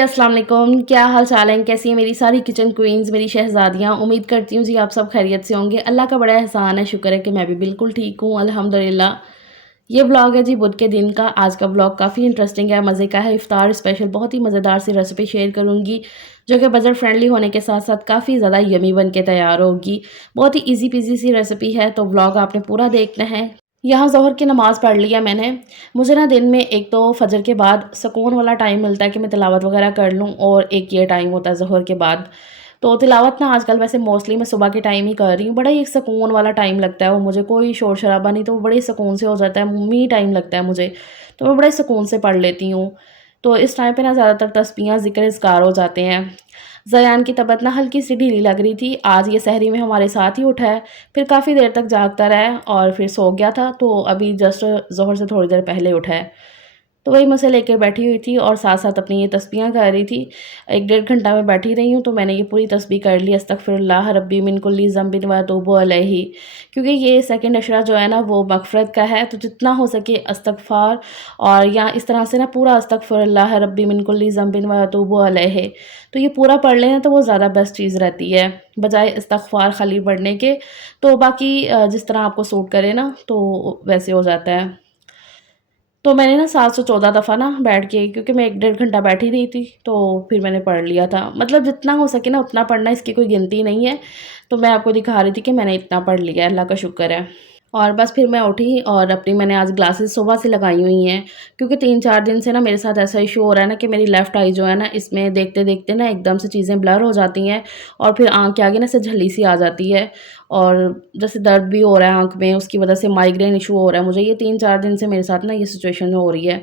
अस्सलाम वालेकुम। क्या हाल चाल है? कैसी हैं मेरी सारी किचन क्वीन्स, मेरी शहज़ादियाँ? उम्मीद करती हूँ जी आप सब खैरियत से होंगे। अल्लाह का बड़ा एहसान है, शुक्र है कि मैं भी बिल्कुल ठीक हूँ अल्हम्दुलिल्लाह। ये व्लॉग है जी बुध के दिन का। आज का व्लॉग काफ़ी इंटरेस्टिंग है, मज़े का है। इफ्तार स्पेशल बहुत ही मज़ेदार सी रेसिपी शेयर करूँगी, जो कि बजट फ्रेंडली होने के साथ-साथ काफ़ी ज़्यादा यम्मी बन के तैयार होगी। बहुत ही ईज़ी पीज़ी सी रेसिपी है, तो व्लॉग आपने पूरा देखना है। यहाँ ज़ोहर की नमाज़ पढ़ लिया मैंने। मुझे ना दिन में एक तो फ़जर के बाद सुकून वाला टाइम मिलता है कि मैं तिलावत वगैरह कर लूँ, और एक ये टाइम होता है ज़ोहर के बाद। तो तिलावत ना आजकल वैसे मोस्टली मैं सुबह के टाइम ही कर रही हूँ। बड़ा ही एक सुकून वाला टाइम लगता है वो मुझे, कोई शोर-शराबा नहीं, तो वो बड़े ही सुकून से हो जाता है, मी टाइम लगता है मुझे। तो मैं बड़े सुकून से पढ़ लेती हूँ। तो इस टाइम पे ना ज़्यादातर तस्बीहां, ज़िक्र-एज़कार हो जाते हैं। ज़यान की तबीयत ना हल्की-सी ढीली लग रही थी। आज ये सहरी में हमारे साथ ही उठा है, फिर काफ़ी देर तक जागता रहा है और फिर सो गया था, तो अभी जस्ट ज़ोहर से थोड़ी देर पहले उठा है। तो वही मुझसे लेके बैठी हुई थी और साथ-साथ अपनी ये तस्बीहां कर रही थी। 1 डेढ़ घंटा मैं बैठी रही हूँ, तो मैंने ये पूरी तस्बीह कर ली, अस्तगफिरुल्लाह रब्बी मिन कुल्ली ज़ंबिन व अतूबु अलैहि। क्योंकि ये सेकंड अशरा जो है ना वो मग़फ़िरत का है, तो जितना हो सके इस्तग़फ़ार, और या इस तरह से ना पूरा अस्तगफिरुल्लाह रब्बी मिन कुल्ली ज़ंबिन व अतूबु अलैहि, तो ये पूरा पढ़ लें ना तो वो ज़्यादा बेस्ट चीज़ रहती है, बजाए इस्तग़फ़ार खाली पढ़ने के। तो बाकी जिस तरह आपको सूट करे ना, तो वैसे हो जाता है। तो मैंने ना 714 दफ़ा ना बैठ के, क्योंकि मैं 1 डेढ़ घंटा बैठी रही थी, तो फिर मैंने पढ़ लिया था। मतलब जितना हो सके ना उतना पढ़ना, इसकी कोई गिनती नहीं है। तो मैं आपको दिखा रही थी कि मैंने इतना पढ़ लिया है, अल्लाह का शुक्र है। और बस फिर मैं उठी और अपनी मैंने आज ग्लासेस सुबह से लगाई हुई हैं, क्योंकि 3-4 दिन से ना मेरे साथ ऐसा इशू हो रहा है ना कि मेरी लेफ़्ट आई जो है ना, इसमें देखते-देखते ना एकदम से चीज़ें ब्लर हो जाती हैं, और फिर आँख के आगे ना ऐसे झल्ली सी आ जाती है, और जैसे दर्द भी हो रहा है आँख में, उसकी वजह से माइग्रेन इशू हो रहा है मुझे। ये 3-4 दिन से मेरे साथ ना ये सिचुएशन हो रही है।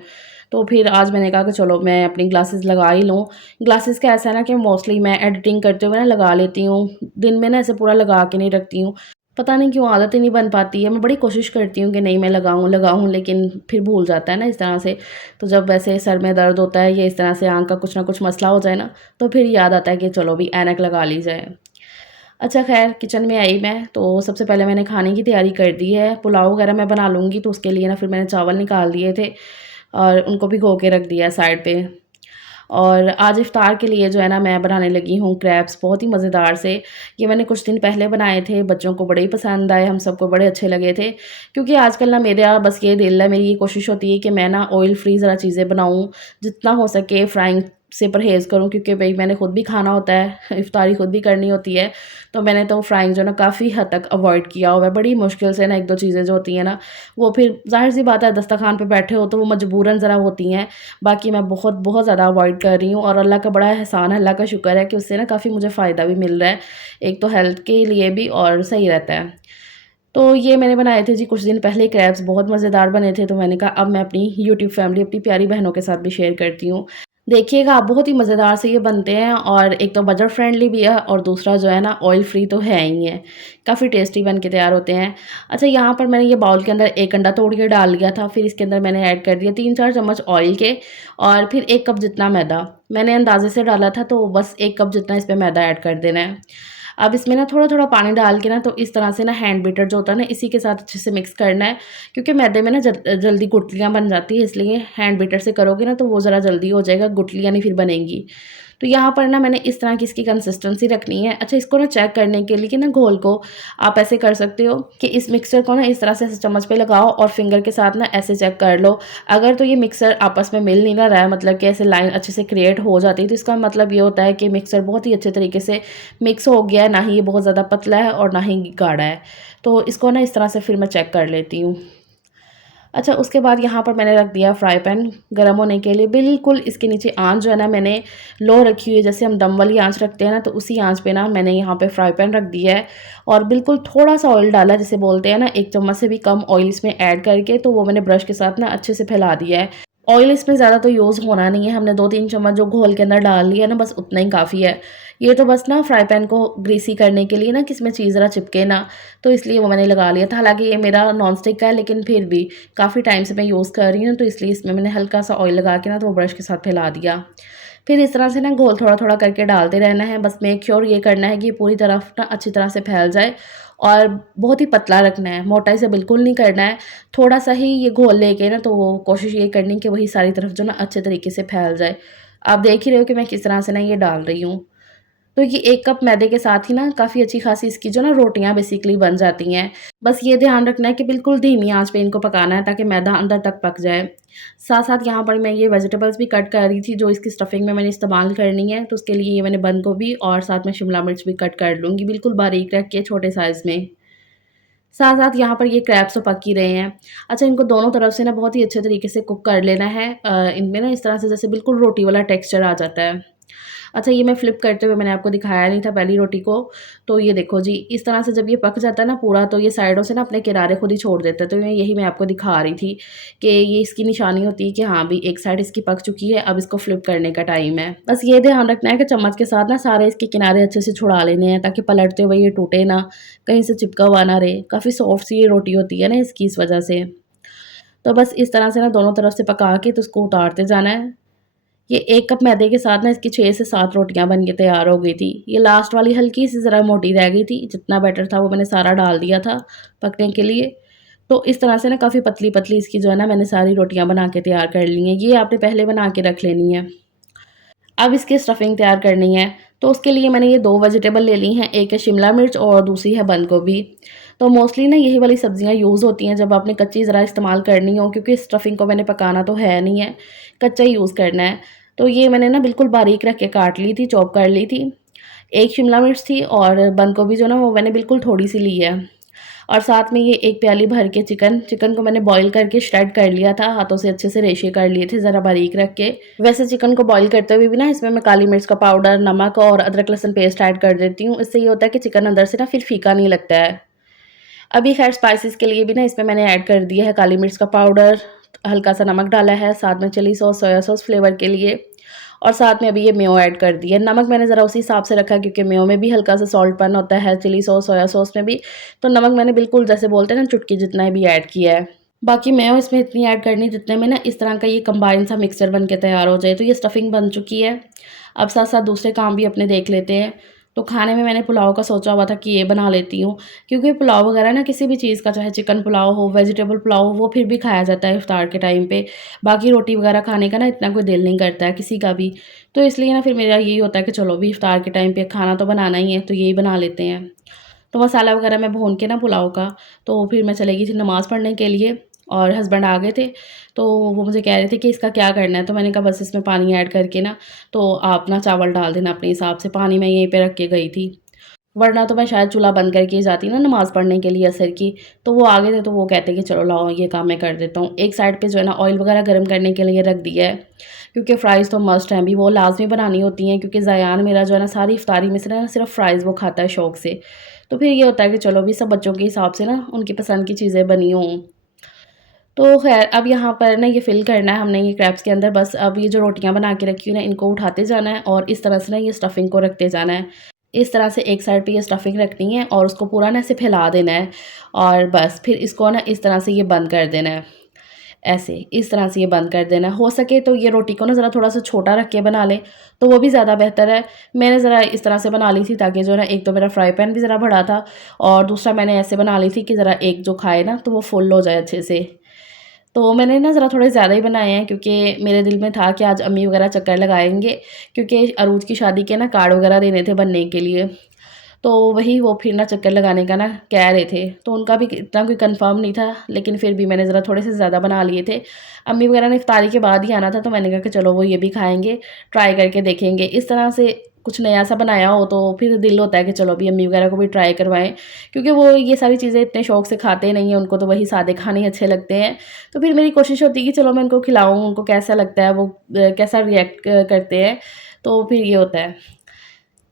तो फिर आज मैंने कहा कि चलो मैं अपनी ग्लासेस लगा ही लूँ। ग्लासेस का ऐसा है ना कि मोस्टली मैं एडिटिंग करते हुए ना लगा लेती हूँ। दिन में ना ऐसे पूरा लगा के नहीं रखती हूँ। पता नहीं क्यों आदत ही नहीं बन पाती है। मैं बड़ी कोशिश करती हूँ कि नहीं मैं लगाऊँ, लेकिन फिर भूल जाता है ना इस तरह से। तो जब वैसे सर में दर्द होता है या इस तरह से आँख का कुछ ना कुछ मसला हो जाए ना, तो फिर याद आता है कि चलो अभी ऐनक लगा ली जाए। अच्छा ख़ैर, किचन में आई मैं, तो सबसे पहले मैंने खाने की तैयारी कर दी है। पुलाव वग़ैरह मैं बना लूँगी, तो उसके लिए ना फिर मैंने चावल निकाल दिए थे और उनको भिगो के रख दिया है साइड पे। और आज इफ़्तार के लिए जो है ना मैं बनाने लगी हूँ क्रैब्स, बहुत ही मज़ेदार से। ये मैंने कुछ दिन पहले बनाए थे, बच्चों को बड़े ही पसंद आए, हम सबको बड़े अच्छे लगे थे। क्योंकि आजकल ना मेरा बस ये दिल है, मेरी ये कोशिश होती है कि मैं ना ऑयल फ्री ज़रा चीज़ें बनाऊँ, जितना हो सके फ्राइंग से परहेज़ करूँ, क्योंकि भई मैंने खुद भी खाना होता है, इफ़्तारी खुद भी करनी होती है। तो मैंने तो फ्राइंग जो है ना काफ़ी हद तक अवॉइड किया हुआ है। बड़ी मुश्किल से ना 1-2 चीज़ें जो होती हैं ना, वो फिर ज़ाहिर-सी बात है दस्तरख़्वान पे बैठे हो तो वो मजबूरन ज़रा होती हैं। बाकी मैं बहुत ज़्यादा अवॉइड कर रही हूँ, और अल्लाह का बड़ा एहसान है, अल्लाह का शुक्र है कि उससे ना काफ़ी मुझे फ़ायदा भी मिल रहा है। एक तो हेल्थ के लिए भी, और सही रहता है। तो ये मैंने बनाए थे जी कुछ दिन पहले क्रैब्स, बहुत मज़ेदार बने थे, तो मैंने कहा अब मैं अपनी यूट्यूब फैमिली, अपनी प्यारी बहनों के साथ भी शेयर करती हूँ। देखिएगा आप, बहुत ही मज़ेदार से ये बनते हैं, और एक तो बजट फ्रेंडली भी है, और दूसरा जो है ना ऑयल फ्री तो है ही है। काफ़ी टेस्टी बन के तैयार होते हैं। अच्छा, यहाँ पर मैंने ये बाउल के अंदर 1 अंडा तोड़ के डाल लिया था, फिर इसके अंदर मैंने ऐड कर दिया 3-4 चम्मच ऑयल के, और फिर 1 कप जितना मैदा। मैंने अंदाज़े से डाला था, तो बस 1 कप जितना इसमें मैदा ऐड कर देना है। अब इसमें ना थोड़ा-थोड़ा पानी डाल के ना, तो इस तरह से ना हैंड बीटर जो होता है ना, इसी के साथ अच्छे से मिक्स करना है, क्योंकि मैदे में ना जल्दी गुठलियाँ बन जाती है, इसलिए हैंड बीटर से करोगे ना तो वो ज़रा जल्दी हो जाएगा, गुठलियाँ नहीं फिर बनेंगी। तो यहाँ पर ना मैंने इस तरह की इसकी कंसिस्टेंसी रखनी है। अच्छा, इसको ना चेक करने के लिए कि ना घोल को आप ऐसे कर सकते हो कि इस मिक्सचर को ना इस तरह से ऐसे चम्मच पे लगाओ और फिंगर के साथ ना ऐसे चेक कर लो। अगर तो ये मिक्सर आपस में मिल नहीं ना रहा है, मतलब कि ऐसे लाइन अच्छे से क्रिएट हो जाती है, तो इसका मतलब ये होता है कि मिक्सर बहुत ही अच्छे तरीके से मिक्स हो गया है, ना ही ये बहुत ज़्यादा पतला है और ना ही गाढ़ा है। तो इसको ना इस तरह से फिर मैं चेक कर लेती हूँ। अच्छा, उसके बाद यहाँ पर मैंने रख दिया फ्राई पैन गरम होने के लिए। बिल्कुल इसके नीचे आँच जो है ना मैंने लो रखी हुई है, जैसे हम दम वाली आँच रखते हैं ना, तो उसी आँच पे ना मैंने यहाँ पे फ्राई पैन रख दिया है, और बिल्कुल थोड़ा-सा ऑयल डाला, जिसे बोलते हैं ना 1 चम्मच से भी कम ऑयल इसमें ऐड करके, तो वो मैंने ब्रश के साथ ना अच्छे से फैला दिया है। ऑयल इसमें ज़्यादा तो यूज़ होना नहीं है, हमने 2-3 चम्मच जो घोल के अंदर डाल लिया ना, बस उतना ही काफ़ी है। ये तो बस ना फ्राई पैन को ग्रीसी करने के लिए ना, कि इसमें चीज़ ज़रा चिपके ना, तो इसलिए वो मैंने लगा लिया था। हालाँकि ये मेरा नॉन स्टिक का है, लेकिन फिर भी काफ़ी टाइम से मैं यूज़ कर रही हूँ, तो इसलिए इसमें मैंने हल्का-सा ऑयल लगा के ना, तो वो ब्रश के साथ फैला दिया। फिर इस तरह से ना घोल थोड़ा-थोड़ा करके डालते रहना है। बस मेक श्योर ये करना है कि पूरी तरफ ना अच्छी तरह से फैल जाए, और बहुत ही पतला रखना है, मोटाई से बिल्कुल नहीं करना है। थोड़ा-सा ही ये घोल लेके ना, तो वो कोशिश ये करनी कि वही सारी तरफ जो ना अच्छे तरीके से फैल जाए। आप देख ही रहे हो कि मैं किस तरह से ना ये डाल रही हूँ। तो ये 1 कप मैदे के साथ ही ना काफ़ी अच्छी खासी इसकी जो ना रोटियाँ बेसिकली बन जाती हैं। बस ये ध्यान रखना है कि बिल्कुल धीमी आँच पे इनको पकाना है ताकि मैदा अंदर तक पक जाए। साथ-साथ यहाँ पर मैं ये वेजिटेबल्स भी कट कर रही थी जो इसकी स्टफिंग में मैंने इस्तेमाल करनी है। तो उसके लिए ये मैंने बंद गोभी और साथ में शिमला मिर्च भी कट कर लूँगी बिल्कुल बारीक रख के छोटे साइज़ में। साथ-साथ यहाँ पर ये क्रैब्स तो पक ही रहे हैं। अच्छा, इनको दोनों तरफ से ना बहुत ही अच्छे तरीके से कुक कर लेना है। इनमें ना इस तरह से जैसे बिल्कुल रोटी वाला टेक्सचर आ जाता है। अच्छा, ये मैं फ्लिप करते हुए मैंने आपको दिखाया नहीं था पहली रोटी को। तो ये देखो जी, इस तरह से जब ये पक जाता है ना पूरा, तो ये साइडों से ना अपने किनारे खुद ही छोड़ देता है। तो मैं आपको दिखा रही थी कि ये इसकी निशानी होती है कि हाँ, अभी एक साइड इसकी पक चुकी है, अब इसको फ्लिप करने का टाइम है। बस ये ध्यान रखना है कि चम्मच के साथ ना सारे इसके किनारे अच्छे से छुड़ा लेने हैं ताकि पलटते हुए ये टूटे ना, कहीं से चिपका हुआ ना रहे। काफ़ी सॉफ्ट सी ये रोटी होती है ना इसकी, इस वजह से। तो बस इस तरह से ना दोनों तरफ से पका के तो उसको उतारते जाना है। ये 1 कप मैदे के साथ ना इसकी 6 से 7 रोटियाँ बन के तैयार हो गई थी। ये लास्ट वाली हल्की-सी ज़रा मोटी रह गई थी, जितना बैटर था वो मैंने सारा डाल दिया था पकने के लिए। तो इस तरह से ना काफ़ी पतली-पतली इसकी जो है ना मैंने सारी रोटियाँ बना के तैयार कर ली हैं। ये आपने पहले बना के रख लेनी है। अब इसकी स्टफिंग तैयार करनी है, तो उसके लिए मैंने ये 2 वेजिटेबल ले ली हैं, एक है शिमला मिर्च और दूसरी है बंद गोभी। तो मोस्टली ना यही वाली सब्जियाँ यूज़ होती हैं जब आपने कच्ची ज़रा इस्तेमाल करनी हो, क्योंकि स्टफिंग को मैंने पकाना तो है नहीं है, कच्चा ही यूज़ करना है। तो ये मैंने ना बिल्कुल बारीक रख के काट ली थी, चॉप कर ली थी। एक शिमला मिर्च थी और बंद गोभी जो ना वो मैंने बिल्कुल थोड़ी-सी ली है। और साथ में ये 1 प्याली भर के चिकन को मैंने बॉयल करके श्रेड कर लिया था, हाथों से अच्छे से रेशे कर लिए थे ज़रा बारीक रख के। वैसे चिकन को बॉयल करते हुए भी ना इसमें मैं काली मिर्च का पाउडर, नमक और अदरक लहसुन पेस्ट ऐड कर देती हूँ। इससे ये होता है कि चिकन अंदर से ना फिर फीका नहीं लगता है। अभी खैर स्पाइसेस के लिए भी ना इसमें मैंने ऐड कर दिया है काली मिर्च का पाउडर, हल्का सा नमक डाला है, साथ में chilli sauce, soya sauce flavour के लिए, और साथ में अभी ये मेयो ऐड कर दी है। नमक मैंने ज़रा उसी हिसाब से रखा क्योंकि मेयो में भी हल्का सा सॉल्टपन होता है, चिली सॉस, सोया सॉस में भी। तो नमक मैंने बिल्कुल जैसे बोलते हैं ना चुटकी जितना भी ऐड किया है। बाकी मेयो इसमें इतनी ऐड करनी जितने में ना इस तरह का ये कंबाइन सा मिक्सचर बन के तैयार हो जाए। तो ये स्टफिंग बन चुकी है। अब साथ-साथ दूसरे काम भी अपने देख लेते हैं। तो खाने में मैंने पुलाव का सोचा हुआ था कि ये बना लेती हूँ, क्योंकि पुलाव वगैरह ना किसी भी चीज़ का, चाहे चिकन पुलाव हो, वेजिटेबल पुलाव हो, वो फिर भी खाया जाता है इफ्तार के टाइम पे। बाकी रोटी वगैरह खाने का ना इतना कोई दिल नहीं करता है किसी का भी। तो इसलिए ना फिर मेरा यही होता है कि चलो भी इफ्तार के टाइम पे खाना तो बनाना ही है, तो यही बना लेते हैं। तो मसाला वगैरह मैं भून के ना पुलाव का, तो फिर मैं चली गई थी नमाज़ पढ़ने के लिए और हस्बैंड आ गए थे। तो वो मुझे कह रहे थे कि इसका क्या करना है, तो मैंने कहा बस इसमें पानी ऐड करके ना, तो आप ना चावल डाल देना अपने हिसाब से। पानी मैं यहीं पे रख के गई थी, वरना तो मैं शायद चूल्हा बंद करके ही जाती ना नमाज़ पढ़ने के लिए असर की। तो वो आ गए थे, तो वो कहते कि चलो लाओ ये काम मैं कर देता हूँ। एक साइड पे जो है ना ऑयल वगैरह गर्म करने के लिए रख दिया है, क्योंकि फ़्राइज़ तो मस्ट हैं, भी वो लाज़मी बनानी होती हैं, क्योंकि ज़यान मेरा जो है ना सारी इफ्तारी में से ना सिर्फ़ फ़्राइज़ वो खाता है शौक़ से। तो फिर ये होता है कि चलो भी सब बच्चों के हिसाब से ना उनकी पसंद की चीज़ें बनी हों। तो ख़ैर अब यहाँ पर ना ये फ़िल करना है हमने ये क्रैब्स के अंदर। बस अब ये जो रोटियाँ बना के रखी हूँ ना, इनको उठाते जाना है और इस तरह से ना ये स्टफिंग को रखते जाना है। इस तरह से एक साइड पे ये स्टफिंग रखनी है और उसको पूरा ना ऐसे फैला देना है, और बस फिर इसको ना इस तरह से ये बंद कर देना है। ऐसे इस तरह से ये बंद कर देना है। हो सके तो ये रोटी को ना ज़रा थोड़ा-सा छोटा रख के बना लें, तो वो भी ज़्यादा बेहतर है। मैंने ज़रा इस तरह से बना ली थी ताकि जो है ना, एक तो मेरा फ्राई पैन भी ज़रा बड़ा था और दूसरा मैंने ऐसे बना ली थी कि ज़रा एक जो खाए ना तो वो फुल हो जाए अच्छे से। तो मैंने ना ज़रा थोड़े ज़्यादा ही बनाए हैं, क्योंकि मेरे दिल में था कि आज अम्मी वगैरह चक्कर लगाएँगे, क्योंकि अरूज की शादी के ना कार्ड वगैरह देने थे बनने के लिए। तो वही वो फिर ना चक्कर लगाने का ना कह रहे थे, तो उनका भी इतना कोई कंफर्म नहीं था, लेकिन फिर भी मैंने ज़रा थोड़े से ज़्यादा बना लिए थे। अम्मी वगैरह ने इफ्तारी के बाद ही आना था, तो मैंने कहा कि चलो वो ये भी खाएँगे, ट्राई करके देखेंगे। इस तरह से कुछ नया सा बनाया हो तो फिर दिल होता है कि चलो अभी अम्मी वगैरह को भी ट्राई करवाएँ, क्योंकि वो ये सारी चीज़ें इतने शौक से खाते नहीं हैं, उनको तो वही सादे खाने ही अच्छे लगते हैं। तो फिर मेरी कोशिश होती है कि चलो मैं उनको खिलाऊँ, उनको कैसा लगता है, वो कैसा रिएक्ट करते हैं, तो फिर ये होता है।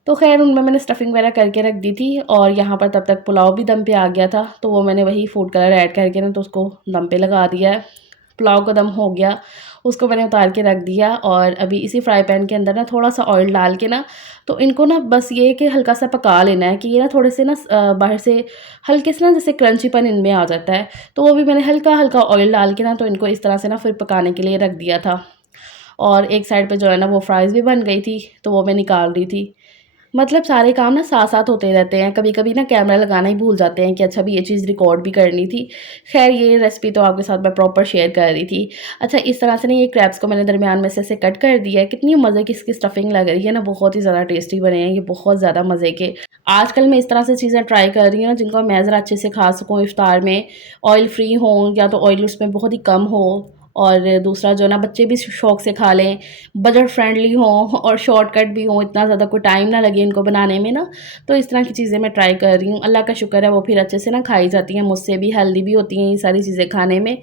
तो ख़ैर उनमें मैंने स्टफिंग वगैरह करके रख दी थी और यहाँ पर तब तक पुलाव भी दम पे आ गया था, तो वो मैंने वही फूड कलर ऐड करके ना तो उसको दम पे लगा दिया है। पुलाव का दम हो गया, उसको मैंने उतार के रख दिया और अभी इसी फ्राई पैन के अंदर ना थोड़ा-सा ऑयल डाल के ना, तो इनको ना बस ये है कि हल्का-सा पका लेना है कि ये ना थोड़े से ना बाहर से हल्के से ना जैसे क्रंचीपन इनमें आ जाता है। तो वो भी मैंने हल्का-हल्का ऑयल डाल के ना तो इनको इस तरह से ना फिर पकाने के लिए रख दिया था। और एक साइड पे जो है ना वो फ्राइज़ भी बन गई थी, तो वो मैं निकाल रही थी। मतलब सारे काम ना साथ-साथ होते रहते हैं। कभी-कभी ना कैमरा लगाना ही भूल जाते हैं कि अच्छा अभी ये चीज़ रिकॉर्ड भी करनी थी। ख़ैर ये रेसिपी तो आपके साथ मैं प्रॉपर शेयर कर रही थी। अच्छा इस तरह से ना ये क्रैब्स को मैंने दरमियान में से ऐसे कट कर दिया है। कितनी मज़े की इसकी स्टफिंग लग रही है ना, बहुत ही ज़्यादा टेस्टी बने हैं ये, बहुत ज़्यादा मज़े के। आजकल मैं इस तरह से चीज़ें ट्राई कर रही हूँ ना जिनको मैं ज़रा अच्छे से खा सकूँ इफ्तार में, ऑयल फ्री हों या तो ऑयल उसमें बहुत ही कम हो, और दूसरा जो है ना बच्चे भी शौक से खा लें, बजट फ्रेंडली हों और शॉर्टकट भी हों, इतना ज़्यादा कोई टाइम ना लगे इनको बनाने में ना। तो इस तरह की चीज़ें मैं ट्राई कर रही हूँ। अल्लाह का शुक्र है वो फिर अच्छे से ना खाई जाती हैं मुझसे भी, हेल्दी भी होती हैं ये सारी चीज़ें खाने में।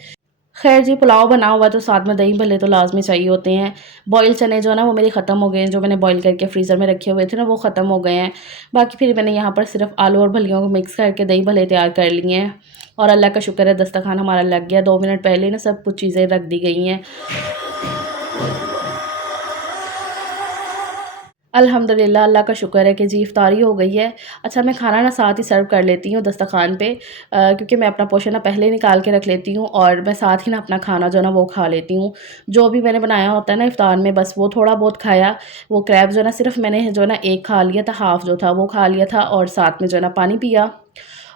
ख़ैर जी, पुलाव बना हुआ तो साथ में दही भल्ले तो लाज़मी चाहिए होते हैं। बॉयल चने जो है ना वो मेरे ख़त्म हो गए हैं, जो मैंने बॉयल करके फ्रीज़र में रखे हुए थे ना वो ख़त्म हो गए हैं। बाकी फिर मैंने यहाँ पर सिर्फ़ आलू और फलियों को मिक्स करके दही भल्ले तैयार कर लिए हैं। और अल्लाह का शुक्र है दस्तरख़ान हमारा लग गया। 2 मिनट पहले ही ना सब कुछ चीज़ें रख दी गई हैं। अल्हम्दुलिल्लाह, अल्लाह का शुक्र है कि जी इफ़्तारी हो गई है। अच्छा मैं खाना ना साथ ही सर्व कर लेती हूँ दस्तरख़्वान पे, क्योंकि मैं अपना पोर्शन ना पहले निकाल के रख लेती हूँ और मैं साथ ही ना अपना खाना जो है ना वो खा लेती हूँ। जो भी मैंने बनाया होता है ना इफ़्तार में बस वो थोड़ा बहुत खाया। वो क्रैब जो है ना सिर्फ़ मैंने जो है ना एक खा लिया था, हाफ़ जो था वो खा लिया था और साथ में जो है ना पानी पिया।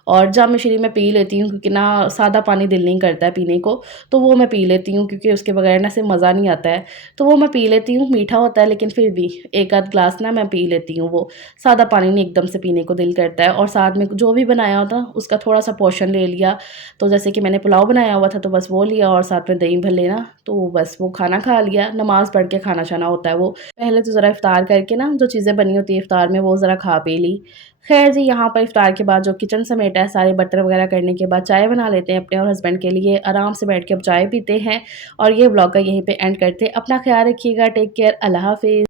और जाम शरीफ मैं पी लेती हूँ क्योंकि ना सादा पानी दिल नहीं करता है पीने को, तो वो मैं पी लेती हूँ क्योंकि उसके बगैर ना से मज़ा नहीं आता है। तो वो मैं पी लेती हूँ, मीठा होता है लेकिन फिर भी 1 आध ग्लास ना मैं पी लेती हूँ वो। सादा पानी नहीं एकदम से पीने को दिल करता है, और साथ में जो भी बनाया होता उसका थोड़ा-सा पोर्शन ले लिया। तो जैसे कि मैंने पुलाव बनाया हुआ था तो बस वो लिया और साथ में दही भल्ले ना, तो बस वो खाना खा लिया। नमाज़ पढ़ के खाना-शाना होता है वो। पहले तो ज़रा इफ़्तार करके ना जो चीज़ें बनी होती है इफ़्तार में वो ज़रा खा पी ली। ख़ैर जी, यहाँ पर इफ़्तार के बाद जो किचन समेटा है, सारे बर्तन वग़ैरह करने के बाद चाय बना लेते हैं अपने और हस्बैंड के लिए। आराम से बैठ के अब चाय पीते हैं और ये व्लॉग का यहीं पे एंड करते हैं। अपना ख़्याल रखिएगा, टेक केयर, अल्लाह हाफ़िज़।